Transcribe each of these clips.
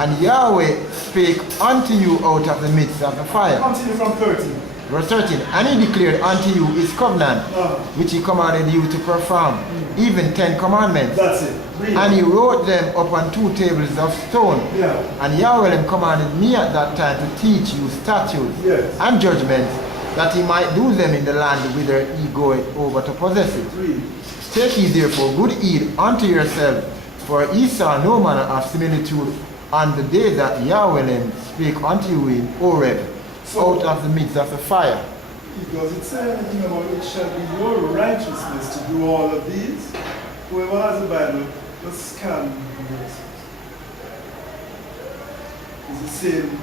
And Yahweh spake unto you out of the midst of the fire. Continue from 13. Verse 13. And he declared unto you his covenant, which he commanded you to perform, even 10 commandments. That's it. Read. And he wrote them upon 2 tables of stone. Yeah. And Yahweh commanded me at that time to teach you statutes and judgments, that he might do them in the land whither he goeth over to possess it. Read. Take ye therefore good heed unto yourselves, for ye saw no manner of similitude on the day that Yahweh spake unto you in Horeb, out of the midst of the fire. Because it said anything about it shall be your righteousness to do all of these. Whoever has the Bible, let's scan the verses. It's the same.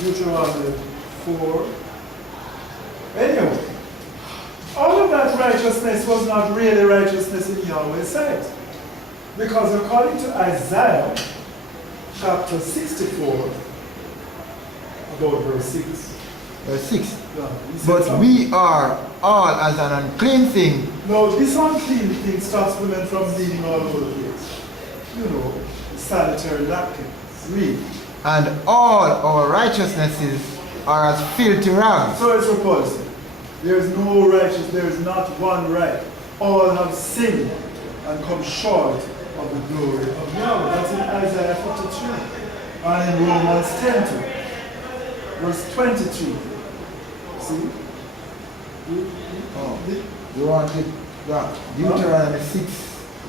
Deuteronomy 4. Anyway, all of that righteousness was not really righteousness in Yahweh's sight. Because according to Isaiah chapter 64, about verse 6. Verse 6. Yeah, but we are all as an unclean thing. No, this unclean thing stops women from bleeding all over the place. You know, sanitary napkins. Read. And all our righteousnesses are as filthy rags. So it's repulsive. There is no righteous, there is not one right. All have sinned and come short of the glory of Yahweh. That's in Isaiah 52. And in Romans 10, verse 22. See? You want it? Yeah. Deuteronomy 6.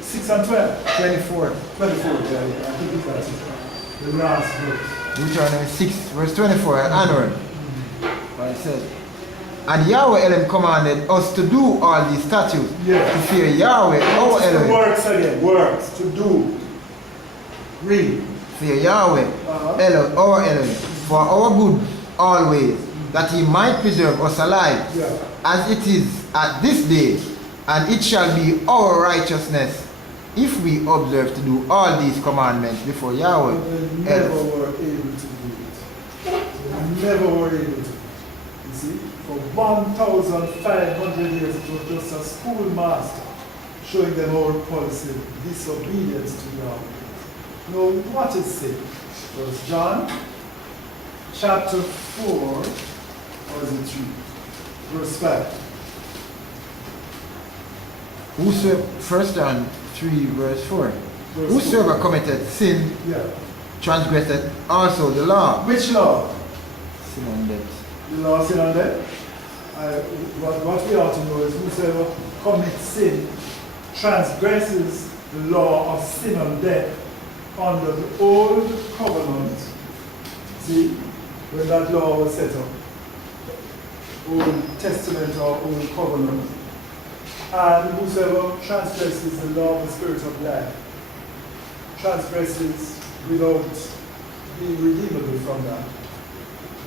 6 and 12. 24. 24, yeah, I think that's it. The last verse. Deuteronomy 6, verse 24, and onward. What it says. And Yahweh Elohim commanded us to do all these statutes, to fear Yahweh, our Elohim. Works again, works, to do. Read. Fear Yahweh, Elohim, our Elohim, for our good always, that he might preserve us alive, as it is at this day, and it shall be our righteousness, if we observe to do all these commandments before Yahweh. They never were able to do it. They never were able to. You see, for 1,500 years it was just a schoolmaster showing them our repulsive disobedience to Yahweh. Now, what is sin? First John chapter 4, or is it 3? Verse 5. First John 3, verse 4. Whosoever committed sin, transgressed also the law. Which law? Sin and death. The law of sin and death? What we ought to know is whosoever commits sin transgresses the law of sin and death under the old covenant. See, when that law was set up, Old Testament or Old Covenant. And whosoever transgresses the law of the Spirit of life transgresses without being redeemable from that.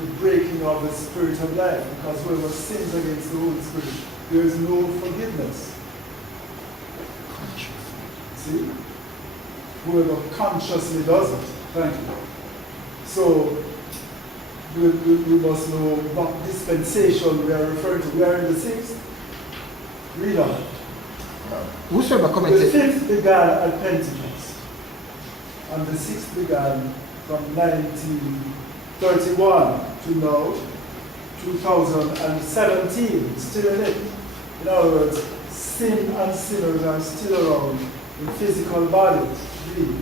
The breaking of the Spirit of life, because whoever sins against the Holy Spirit, there is no forgiveness. See? Whoever consciously does it. Thank you. So, we must know what dispensation we are referring to. We are in the 6th. Read on. Whosoever committed. The 5th began at Pentecost, and the 6th began from 1931 to now, 2017, still in it. In other words, sin and sinners are still around in physical bodies. Read.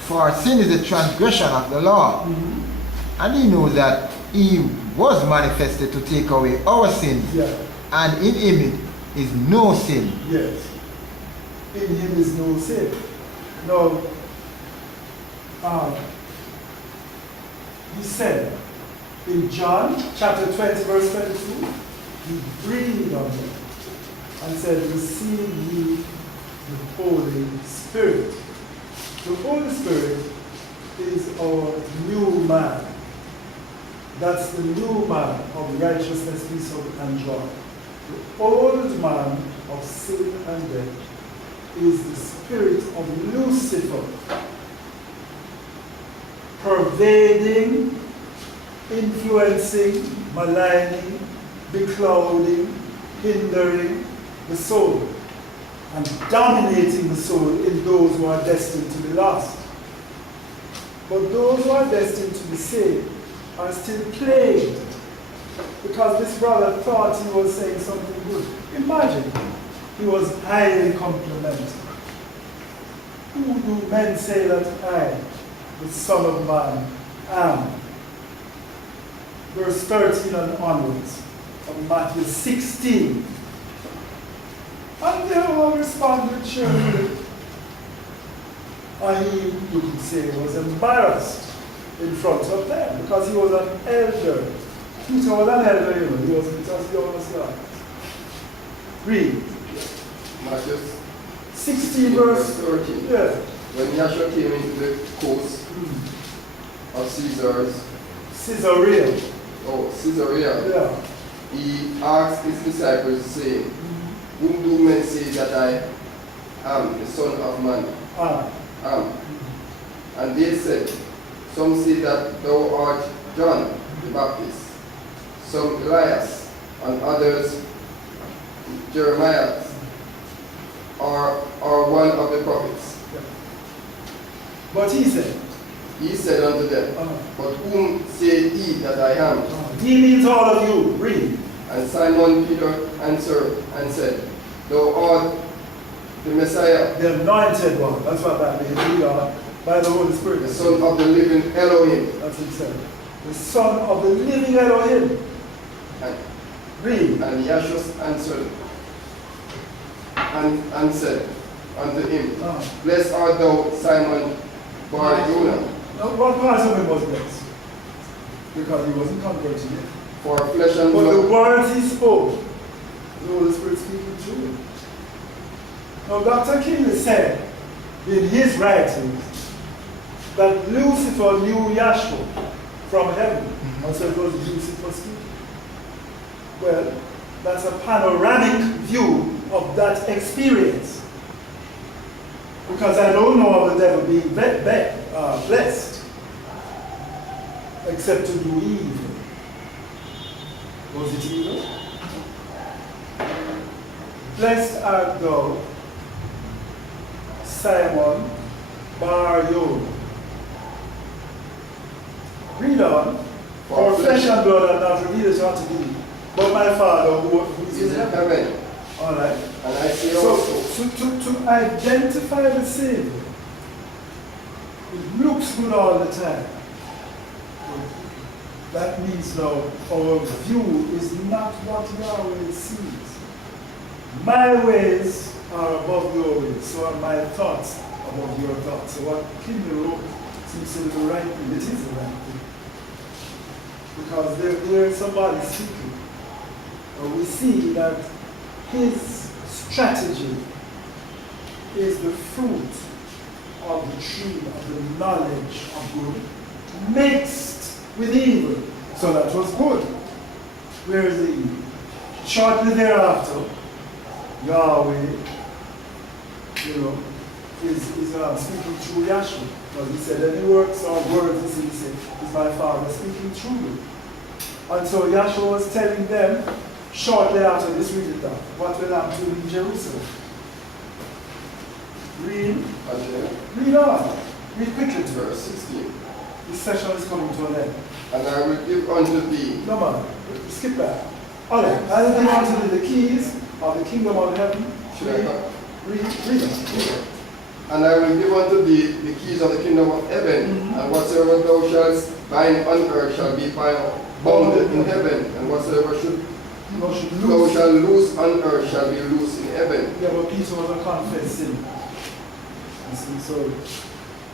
For sin is the transgression of the law, and he knows that he was manifested to take away our sins. And in him is no sin. Yes. In him is no sin. Now, he said in John chapter 20, verse 22, he breathed on them and said, receive ye the Holy Spirit. The Holy Spirit is our new man. That's the new man of righteousness, peace, hope, and joy. The old man of sin and death is the spirit of Lucifer, pervading, influencing, maligning, beclouding, hindering the soul, and dominating the soul in those who are destined to be lost. But those who are destined to be saved are still plagued, because this brother thought he was saying something good. Imagine, he was highly complimented. Who do men say that I, the Son of Man, am? Verse 13 and onwards of Matthew 16. And they all responded cheerfully. And he, you could say, was embarrassed in front of them because he was an elder. Peter was an elder, you know, he wasn't just young as God. Read. Matthew 16 verse 13. Yeah. When Yahshua came into the coast of Caesarea. Caesarea, Yeah. he asked his disciples, saying, Whom do men say that I am, the Son of Man? Am. And they said, Some say that thou art John the Baptist, some Elias, and others Jeremiah, or one of the prophets. Yeah. But he said unto them, But whom say ye that I am? He means all of you. Read. And Simon Peter answered and said, Thou art the Messiah, The anointed one. That's what that means. We are by the Holy Spirit. the Son of the living Elohim. That's what he said. The Son of the living Elohim. And, Read. and Yahshua answered and said unto him, Blessed art thou, Simon Bar-Jonah. Now, what part of him was blessed? Because he wasn't converted yet. For flesh and But the blood. words he spoke, the Holy Spirit speaking through him. Now, Dr. King said in his writings that Lucifer knew Yahshua from heaven. And so it was Lucifer speaking. Well, that's a panoramic view of that experience. Because I don't know of the devil being blessed except to do evil. Was it evil? Blessed art thou, Simon Bar-Jonah. Read on. For flesh and blood are not revealed it unto thee, but my Father who is in heaven. All right. And I say So, also, to identify the Savior, it looks good all the time. That means now our view is not what Yahweh sees. My ways are above your ways, so are my thoughts above your thoughts. So what King wrote seems to be the right thing. It is the right thing. Because there is somebody speaking. We see that his strategy is the fruit of the tree of the knowledge of good mixed with evil. So that was good. Where is the evil? Shortly thereafter, Yahweh, is speaking through Yahshua. Because he said, any works or words, he said, is my Father speaking through you. And so Yahshua was telling them, shortly after this, read it down, what will happen to in Jerusalem. Read on. Read quickly to verse 16. This session is coming to an end. And I will give unto thee. No man, skip that. All right, I will give unto thee the keys of the kingdom of heaven. Read it. And I will give unto thee the keys of the kingdom of heaven, and whatsoever thou shalt bind on earth shall be bound in heaven, and whatsoever thou shalt loose on earth shall be loose in heaven. Yeah, but Peter was a confessed sinner. So,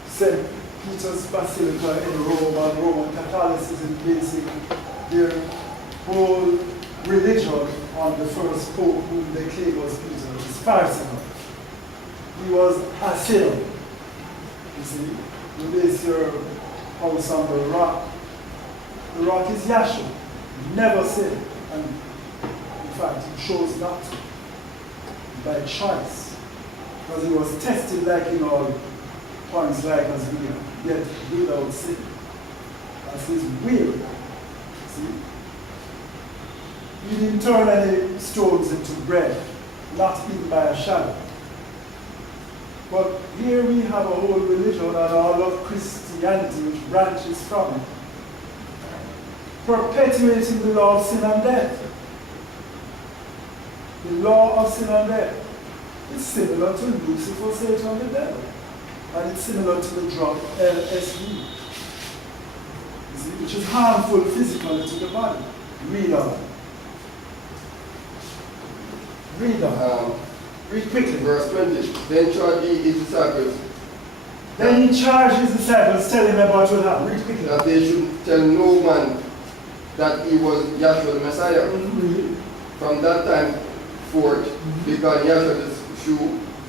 St. Peter's Basilica in Rome and Roman Catholicism basing their whole religion on the first pope whom they claim was Peter. It's farcical. He was a sinner. You see, you base your house on the rock. The rock is Yahshua. He never sinned. And in fact, he chose not to. By choice. Because he was tested like in all points like as we are, yet without sin. That's his will. See? He didn't turn any stones into bread, not even by a shadow. But here we have a whole religion and all of Christianity which branches from it, perpetuating the law of sin and death. The law of sin and death. It's similar to Lucifer, Satan, the devil. And it's similar to the drug LSD, which is harmful physically to the body. Read on. Read on. Read quickly. Verse 20. Then charged he his disciples. Then he charged his disciples, telling them about what happened. Read quickly. That they should tell no man that he was Yahshua the Messiah. From that time forth, began Yahshua to shew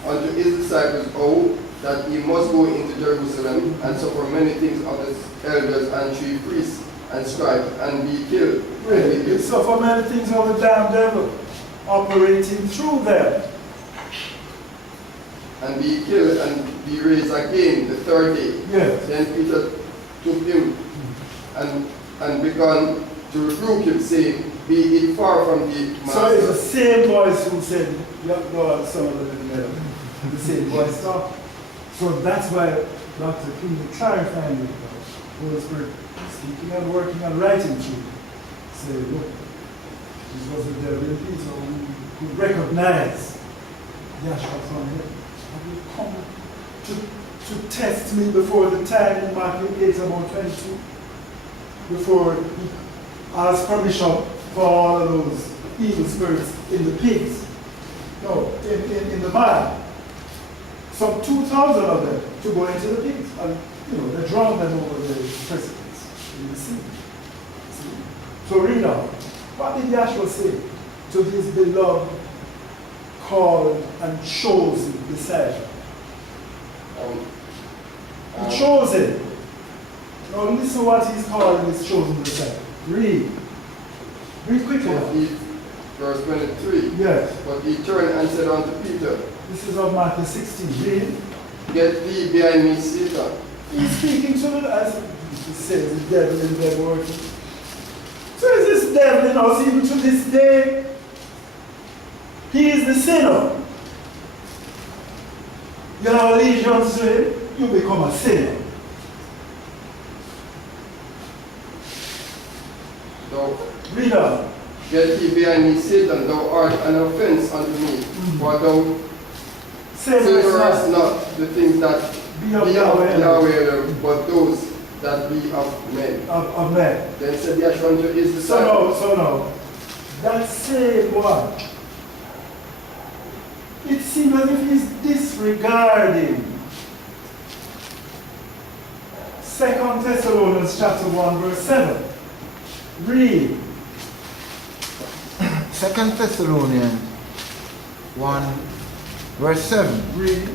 unto his disciples how that he must go into Jerusalem and suffer many things of the elders and chief priests and scribes and be killed. Really? He suffer many things of the damn devil operating through them. And be killed and be raised again the third day. Yes. Then Peter took him and began to rebuke him, saying, Be it far from thee, Master. So it's the same voice who said, God, Son of the living God. The same voice talk. So that's why Dr. King clarifying it, the Holy Spirit speaking and working and writing through. Say, look, this was the devil in Peter who recognize Yahshua from him. And will come to test me before the time in Matthew 8 about 22. Before he asked permission for all of those evil spirits in the pigs. No, in the man. Some 2,000 of them to go into the pigs. And they drowned them over the precipice in the sea. See? So read on. What did Yahshua say to his beloved, called and chosen disciple? He chose him. Now listen what he's calling his chosen disciple. Read. Read quickly. Verse 23. Yes. But he turned and said unto Peter, This is of Matthew 16. Read. Get thee behind me, Satan. He's speaking to the, as he says, the devil in them working. So is this devil in us even to this day? He is the sinner. You have allegiance to him, you become a sinner. Thou, Read on. Get thee behind me, Satan, thou art an offense unto me, for thou savorest not the things that be of Yahweh, but those that be of men. Of men. Then said Yahshua unto his disciples. So no. That same one. It seems as if he's disregarding 2 Thessalonians chapter 1 verse 7. Read. 2 Thessalonians 1 verse 7. Read.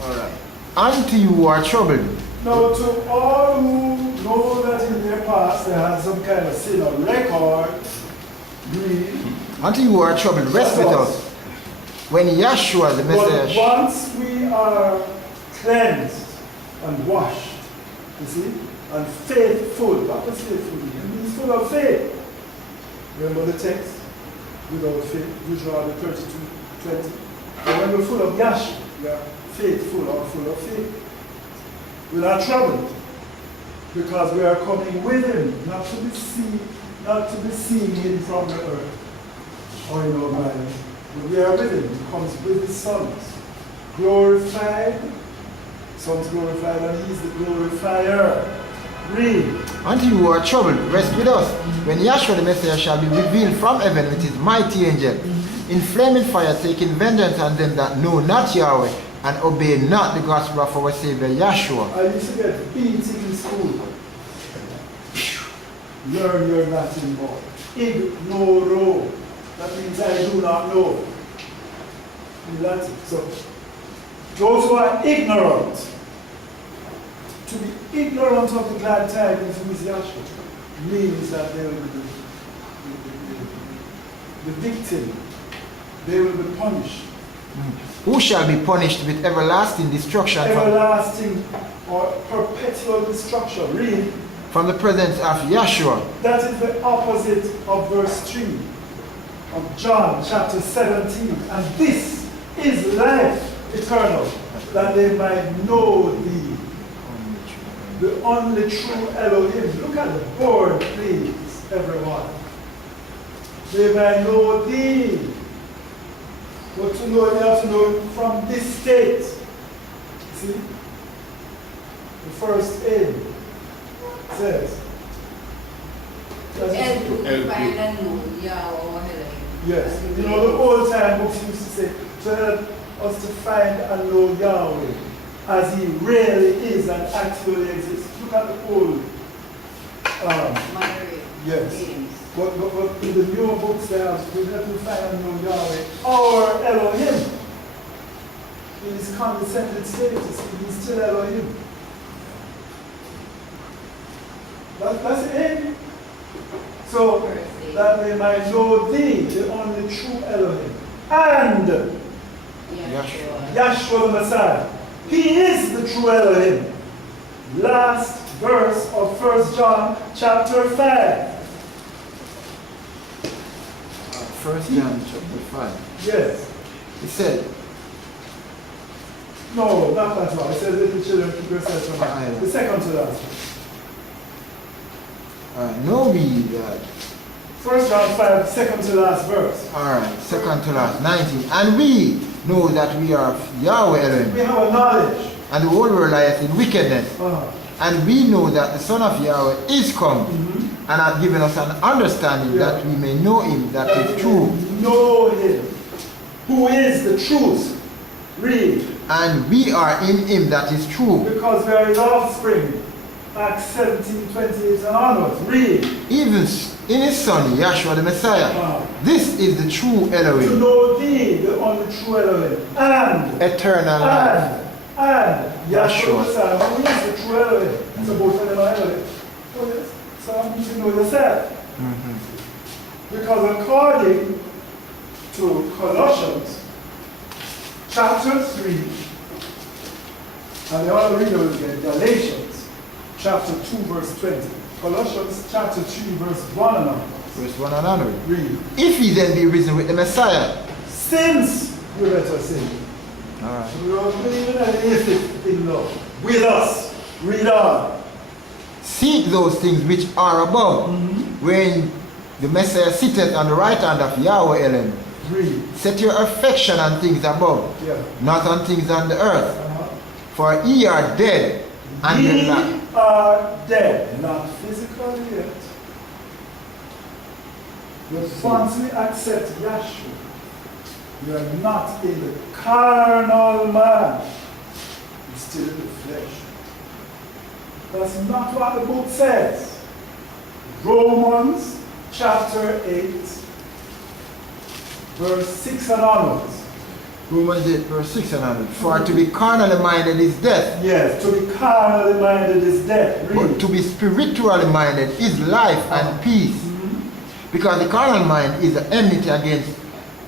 Alright. Unto you who are troubled. Now to all who know that in their past they had some kind of sin on record, read. Unto you who are troubled, rest with us. When Yahshua the Messiah. But once we are cleansed and washed, you see, and faithful, what does faithful mean? It means full of faith. Remember the text? Without faith, Deuteronomy 32:20. And when we're full of Yahshua, we are faithful or full of faith. We're not troubled because we are coming with him, not to be seen him from the earth or in our mind. But we are with him. He comes with his sons. Glorified. Sons glorified, and he's the glorifier. Read. Unto you who are troubled, rest with us. When Yahshua the Messiah shall be revealed from heaven with his mighty angel, in flaming fire, taking vengeance on them that know not Yahweh, and obey not the gospel of our Savior Yahshua. I used to get beating in school. Learn your Latin more. Ignoro. That means I do not know. In Latin. So, those who are ignorant, to be ignorant of the glad tidings who is Yahshua, means that they will be the victim. They will be punished. Who shall be punished with everlasting destruction? Everlasting or perpetual destruction. Read. from the presence of Yeshua. That is the opposite of verse 3 of John chapter 17. And this is life eternal, that they might know thee, the only true Elohim. Look at the board, please, everyone. They might know thee. But to know, you have to know from this state. See? The first aim says. Yes. You know, the old time books used to say, to help us to find and know Yahweh as he really is and actually exists. Look at the old. Yes. But in the newer books there, we have to find and know Yahweh. Our Elohim. In his condescended status, he's still Elohim. That's it. So that they might know thee, the only true Elohim, and Yeshua the Messiah. He is the true Elohim. Last verse of 1 John chapter 5. 1 John chapter 5. Yes. He said, no, not that one. It says, little children, keep yourselves from the second to last one. know we that. 1 John 5, second to last verse. Alright, second to last, 19. And we know that we are of Yahweh Elohim. We have a knowledge. And the whole world lieth in wickedness. And we know that the Son of Yahweh is come, and hath given us an understanding that we may know him that is true. Know him. Who is the truth? Read. And we are in him that is true. Because we are his offspring. Acts 17:28 and onwards. Read. Even in his Son, Yeshua the Messiah. This is the true Elohim. To know thee, the only true Elohim. And eternal life. And Yeshua the Messiah. Who is the true Elohim? So both of them are Elohim. So I need to know yourself. Because according to Colossians chapter 3, and the other reader will get Galatians chapter 2 verse 20. Colossians chapter 3 verse 1 and onwards. Verse 1 and onward. Read. If he then be risen with the Messiah, since you let us sin. Alright. We are believing and in love. With us. Read on. Seek those things which are above, wherein the Messiah sitteth on the right hand of Yahweh Elohim. Read. Set your affection on things above, not on things on the earth. For ye are dead, and ye are dead, not physically yet. But once we accept Yeshua, we are not in the carnal man. We're still in the flesh. That's not what the book says. Romans chapter 8, verse 6 and onwards. Romans 8, verse 6 and onwards. For to be carnally minded is death. Yes, to be carnally minded is death. Read. But to be spiritually minded is life and peace. Because the carnal mind is an enmity against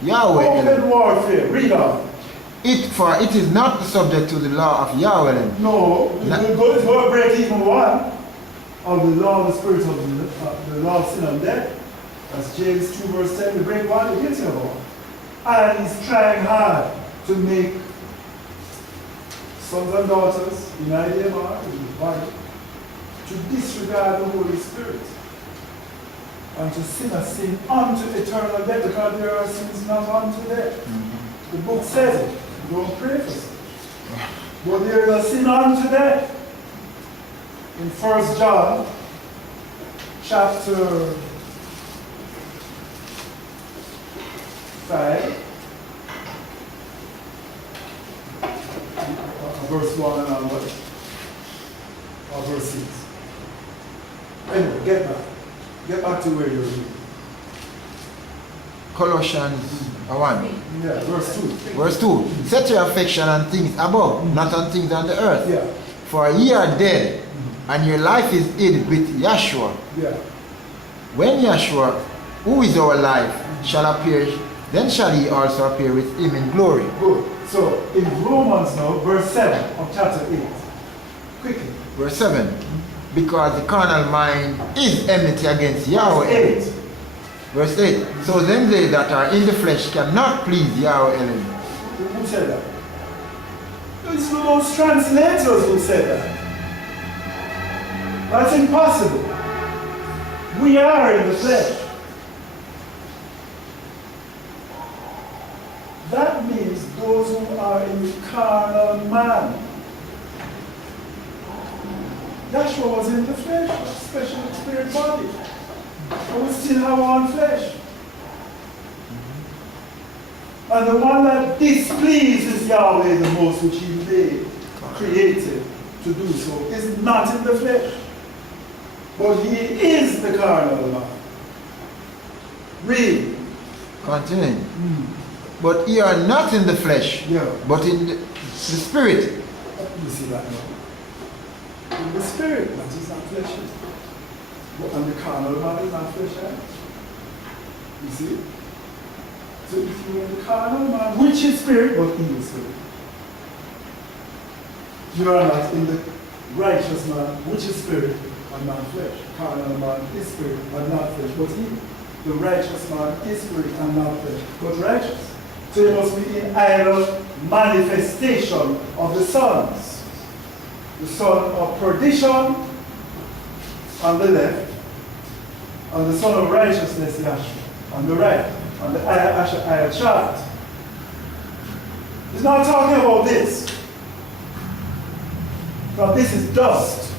Yahweh. Open warfare. Read on. For it is not subject to the law of Yahweh. No, it's going to break even one of the law of the spirit of the law of sin and death. That's James 2 verse 10. We break one, we get to one. And he's trying hard to make sons and daughters in IDMR, in the body, to disregard the Holy Spirit and to sin a sin unto eternal death, because there are sins not unto death. The book says it. Don't pray for sin. But there is a sin unto death. In 1 John chapter 5, verse 1 and onward, or verse 6. Anyway, get back. Get back to where you're reading. Colossians 1. Yeah, verse 2. Verse 2. Set your affection on things above, not on things on the earth. Yeah. For ye are dead, and your life is hid with Yeshua. Yeah. When Yeshua, who is our life, shall appear, then shall he also appear with him in glory. Good. So, in Romans now, verse 7 of chapter 8. Quickly. Verse 7. because the carnal mind is enmity against Yahweh. 8. Verse 8. So them they that are in the flesh cannot please Yahweh Elohim. Who said that? It's those translators who said that. That's impossible. We are in the flesh. That means those who are in the carnal man. Joshua was in the flesh, especially the spirit body. But we still have one flesh. And the one that displeases Yahweh the most, which he made, created to do so, is not in the flesh. But he is the carnal man. Read. Continuing. But ye are not in the flesh, but in the spirit. You see that now? In the spirit, but it's not flesh. And the carnal man is not flesh. You see? So if you are the carnal man, which is spirit, but in the spirit, you are not in the righteous man, which is spirit, and not flesh. Carnal man is spirit, and not flesh, but he. The righteous man is spirit, and not flesh, but righteous. So you must be in either manifestation of the sons. The son of perdition on the left, and the son of righteousness, Yahshua, on the right. And the ayah chart. He's not talking about this. But this is dust.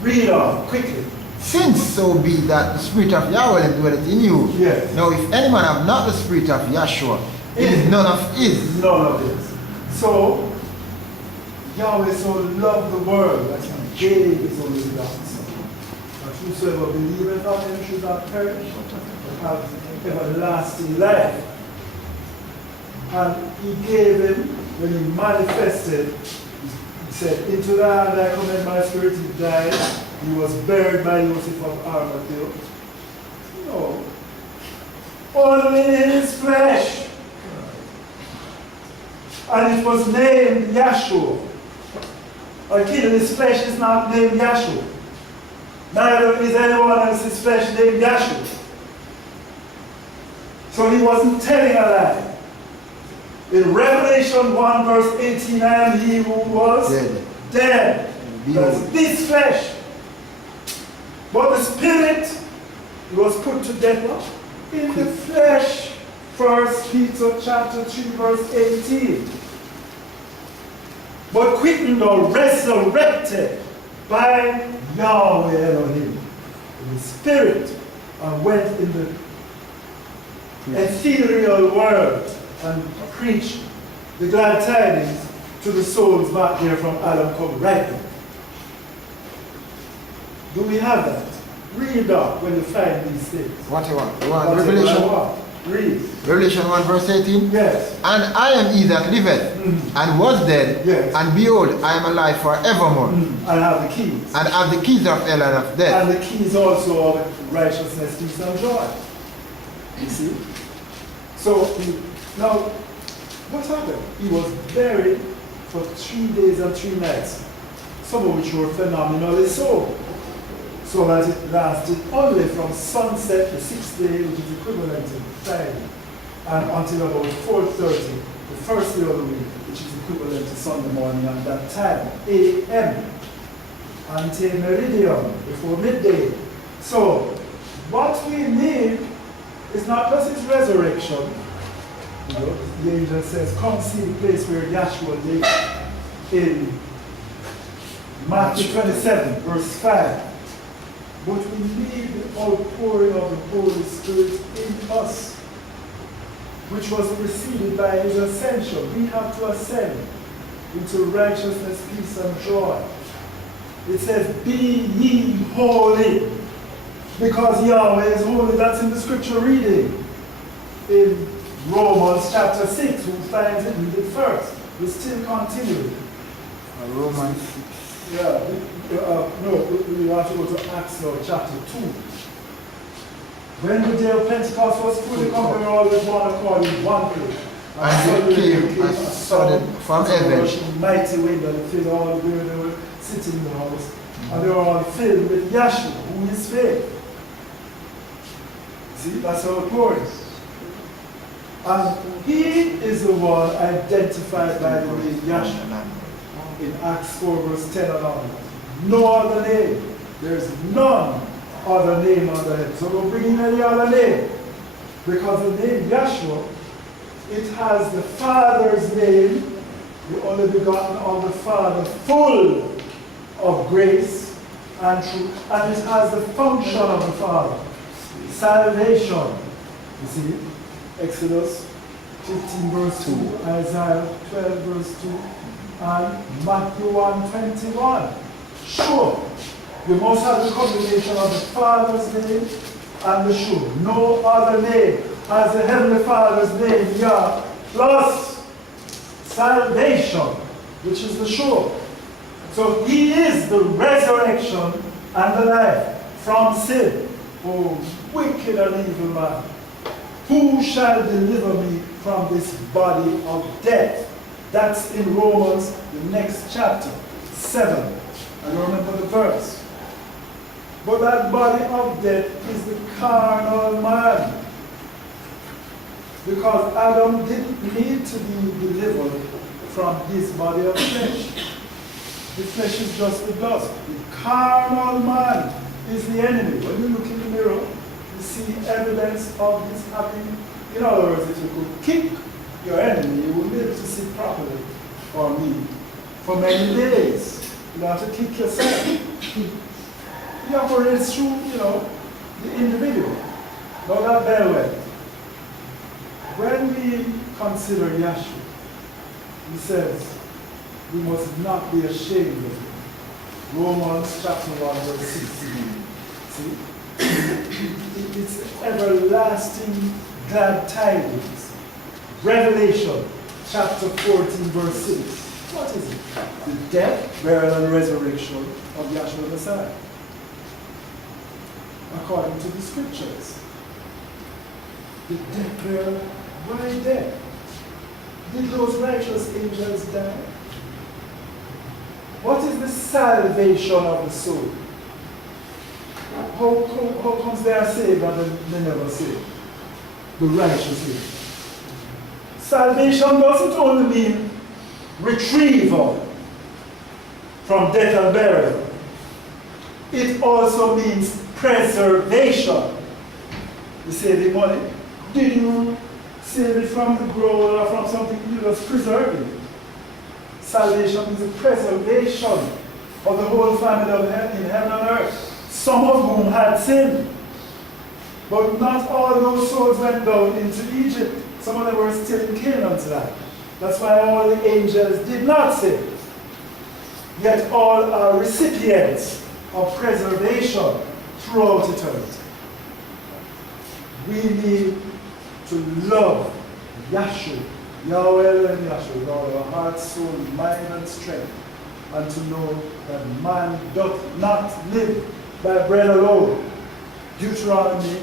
Read on quickly. Since so be that the spirit of Yahweh dwelleth in you. Yes. Now if any man have not the spirit of Yahshua, it is none of his. None of this. So Yahweh so loved the world that he gave his only begotten Son. That whosoever believeth on him should not perish, but have everlasting life. And he gave him, when he manifested, he said, into thy hand I commend my spirit. He died. He was buried by Joseph of Arimathea. No. Only in his flesh. And it was named Yahshua. A kid in his flesh is not named Yahshua. Neither is anyone else's flesh named Yahshua. So he wasn't telling a lie. In Revelation 1 verse 18, I am he who was dead. That's this flesh. But the spirit was put to death in the flesh. 1 Peter chapter 3 verse 18. But quickened or resurrected by Yahweh Elohim in the spirit, and went in the ethereal world and preached the glad tidings to the souls back there from Adam come right now. Do we have that? Read up when you find these things. What you want? You want Revelation? Read. Revelation 1 verse 18? Yes. And I am he that liveth, and was dead, and behold, I am alive forevermore. And have the keys. And have the keys of hell and of death. And the keys also of righteousness, peace, and joy. You see? So, now, what happened? He was buried for 3 days and 3 nights, some of which were phenomenally so. So that it lasted only from sunset, the 6th day, which is equivalent to Friday, and until about 4:30, the first day of the week, which is equivalent to Sunday morning at that time, a.m. until meridian, before midday. So, what we need is not just his resurrection. You know, the angel says, come see the place where Yahshua lived in Matthew 27, verse 5. But we need the outpouring of the Holy Spirit in us, which was preceded by his ascension. We have to ascend into righteousness, peace, and joy. It says, be ye holy, because Yahweh is holy. That's in the scripture reading. In Romans chapter 6, who finds it? Read it first. We still continue. Romans 6. Yeah, no, we want to go to Acts chapter 2. When the day of Pentecost was fully come, we were all with one accord in one place. And there came a sudden from heaven. Mighty wind, and it filled all the way. There were sitting in the house, and they were all filled with Yahshua, who is faith. See, that's how it works. And he is the one identified by the name Yahshua in Acts 4 verse 10 and on. No other name. There is none other name under heaven. So don't bring in any other name. Because the name Yahshua, it has the Father's name, the only begotten of the Father, full of grace and truth. And it has the function of the Father. Salvation. You see? Exodus 15 verse 2, Isaiah 12 verse 2, and Matthew 1:21. Sure, you must have the combination of the Father's name and the sure. No other name as the Heavenly Father's name, Yah, plus salvation, which is the sure. So he is the resurrection and the life from sin. Oh, wicked and evil man. Who shall deliver me from this body of death? That's in Romans, the next chapter, 7. I don't remember the verse. But that body of death is the carnal man. Because Adam didn't need to be delivered from his body of flesh. The flesh is just the dust. The carnal man is the enemy. When you look in the mirror, you see evidence of this happening. In other words, if you could kick your enemy, you would be able to sit properly or me for many days. You have to kick yourself. He operates through, the individual. Now that very well. When we consider Yahshua, he says, we must not be ashamed of him. Romans chapter 1 verse 16. See? It's everlasting glad tidings. Revelation chapter 14 verse 6. What is it? The death, burial, and resurrection of Yahshua the Messiah. According to the scriptures. The death, burial, why death? Did those righteous angels die? What is the salvation of the soul? How comes they are saved and they never saved? The righteous angels. Salvation doesn't only mean retrieval from death and burial. It also means preservation. You save the money. Did you save it from the growth or from something? You just preserve it. Salvation is a preservation of the whole family of in heaven and earth, some of whom had sinned. But not all those souls went down into Egypt. Some of them were still in Canaan tonight. That's why all the angels did not sin. Yet all are recipients of preservation throughout eternity. We need to love Yahshua, Yahweh and Yahshua, with all our heart, soul, mind, and strength, and to know that man doth not live by bread alone. Deuteronomy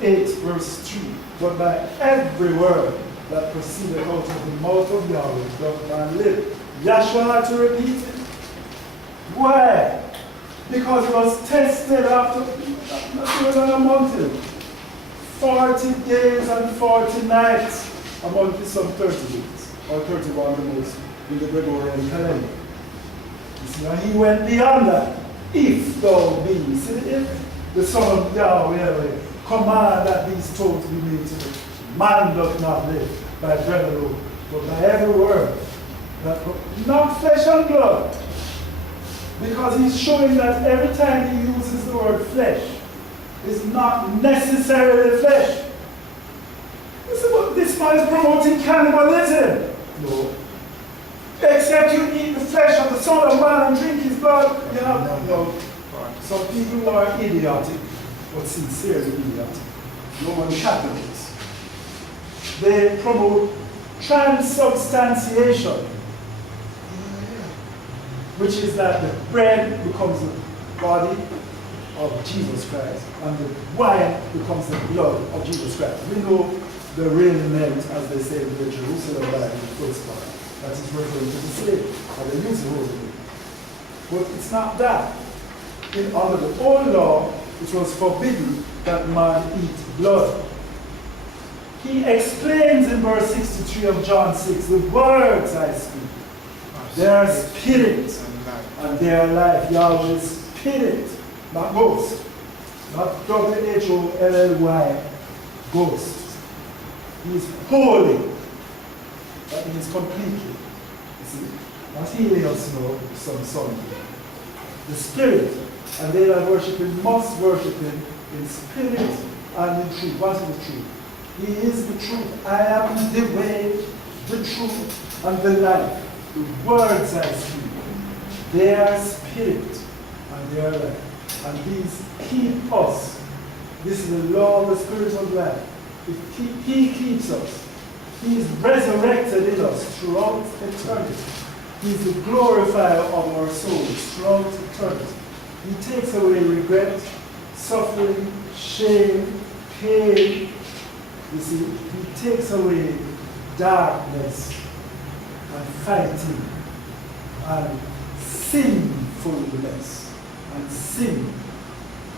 8 verse 3, but by every word that proceeded out of the mouth of Yahweh doth man live. Yahshua had to repeat it. Why? Because he was tested after on a mountain. 40 days and 40 nights. A month is some 30 days, or 31 the most in the Gregorian calendar. You see, and he went beyond that. If thou be, see, if the Son of Yahweh command that these stones be made to live, man doth not live by bread alone, but by every word. Not flesh and blood. Because he's showing that every time he uses the word flesh, it's not necessarily flesh. You say, but this man is promoting cannibalism. No. Except you eat the flesh of the Son of Man and drink his blood. You have no. Some people who are idiotic, but sincerely idiotic. Roman Catholics. They promote transubstantiation, which is that the bread becomes the body of Jesus Christ and the wine becomes the blood of Jesus Christ. We know the real meant, as they say in the Jerusalem Bible, the first part, that is referring to the slave, and they use the word. But it's not that. Under the old law, it was forbidden that man eat blood. He explains in verse 63 of John 6, the words I speak, they are spirit and they are life. Yahweh is spirit, not ghost. Not W-H-O-L-L-Y, ghost. He is holy. That means completely. You see? Not healing us, no, some Sunday. The spirit, and they that worship him must worship him in spirit and in truth. What is the truth? He is the truth. I am the way, the truth, and the life. The words I speak, they are spirit and they are life. And these keep us. This is the law of the spirit of life. He keeps us. He is resurrected in us throughout eternity. He is the glorifier of our souls throughout eternity. He takes away regret, suffering, shame, pain. You see, he takes away darkness and fighting and sinfulness and sin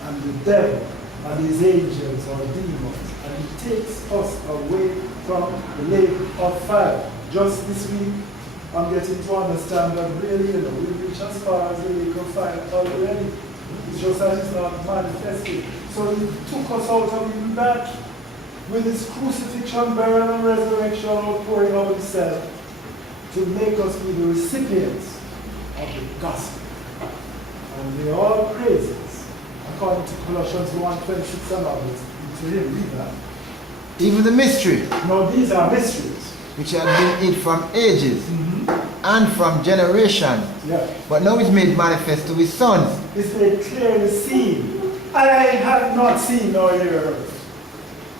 and the devil and his angels or demons. And he takes us away from the lake of fire. Just this week, I'm getting to understand that really, we reach as far as the lake of fire already. It's just that it's not manifested. So he took us out of even that with his crucifixion, burial, and resurrection, outpouring of himself to make us be the recipients of the gospel. And we all praises, according to Colossians 1:26 and others. To him, read that. Even the mystery, No, these are mysteries, which had been hid from ages and from generations, but now is made manifest to his sons. It's made clearly seen. I have not seen nor heard.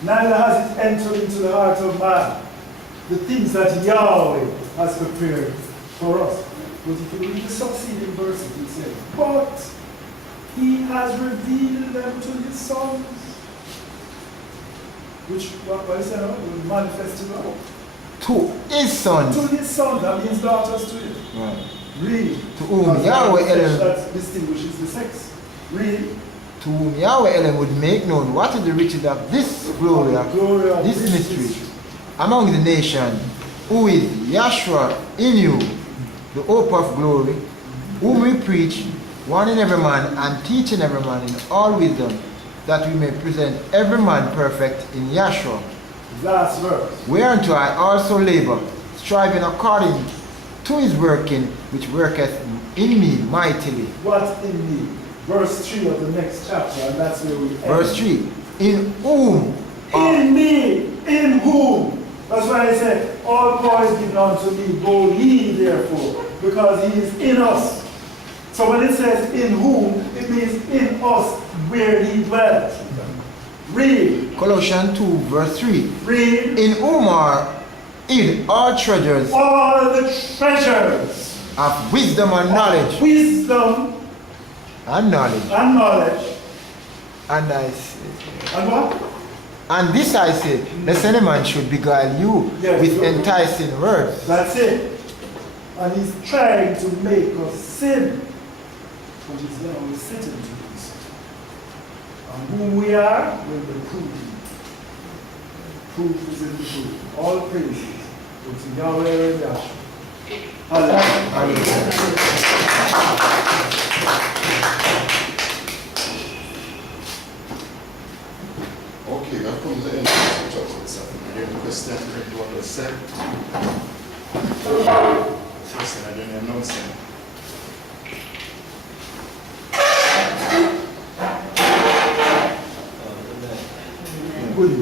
Neither has it entered into the heart of man the things that Yahweh has prepared for us. But if you read the succeeding verses, it says, but he has revealed them to his sons. Which, what is that? Will manifest to God. To his sons. To his sons, that means daughters to him. Right. Read. To whom Yahweh Elohim. That distinguishes the sex. Read. To whom Yahweh Elohim would make known what is the riches of this glory, of this mystery among the nations, who is Yahshua in you, the hope of glory, whom we preach, warning every man and teaching every man in all wisdom, that we may present every man perfect in Yahshua. Last verse. Whereunto I also labor, striving according to his working, which worketh in me mightily. What in me? Verse 3 of the next chapter, and that's where we end. Verse 3. In whom? In me, in whom? That's why I said, all power is given unto me, go ye therefore, because he is in us. So when it says in whom, it means in us, where he dwells. Read. Colossians 2 verse 3. Read. In whom are hid all treasures. All the treasures. Of wisdom and knowledge. Wisdom. And knowledge. And knowledge. And I say. And what? And this I say, lest any man should beguile you with enticing words. That's it. And he's trying to make us sin. But he's now sitting to us. And whom we are will be proven. Proof is in the proof. All praises go to Yahweh and Yahshua. Hallelujah. Okay, that comes to the end of the church this afternoon. Any question you want to say? First thing I didn't announce them. Good.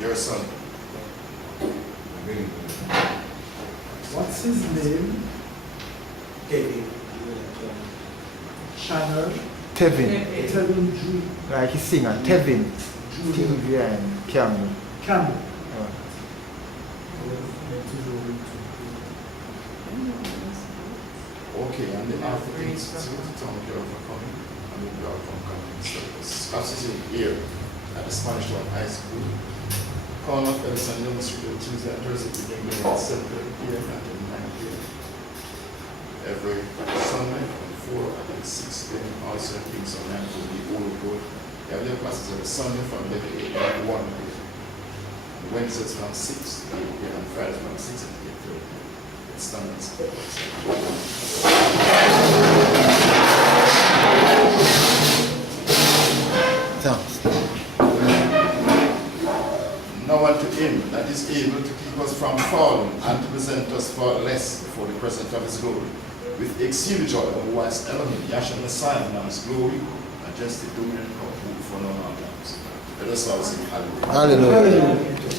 Your son. What's his name? David. Channel. Tevin. Tevin Drew. Like he singer. Tevin. TV and Cameron. Campbell. Okay, and the after things, so the town care for coming, and we are from coming service. As is here at the Spanish Town High School, call off Edison Young Street Tuesday and Thursday beginning at 7 p.m. until 9 p.m. Every Sunday from 4 until 6 p.m. Also things on 9 to the old road. They have their classes every Sunday from 11 a.m. to 1 p.m. Wednesdays from 6 to 8 p.m. and Fridays from 6 to 8:30 p.m. Standards. Thanks. Now unto him that is able to keep us from falling and to present us faultless before the presence of his glory, with exceeding joy, and who has Elohim, Yahshua Messiah, and his glory, majestic dominion, for no times. Let us all sing hallelujah. Hallelujah.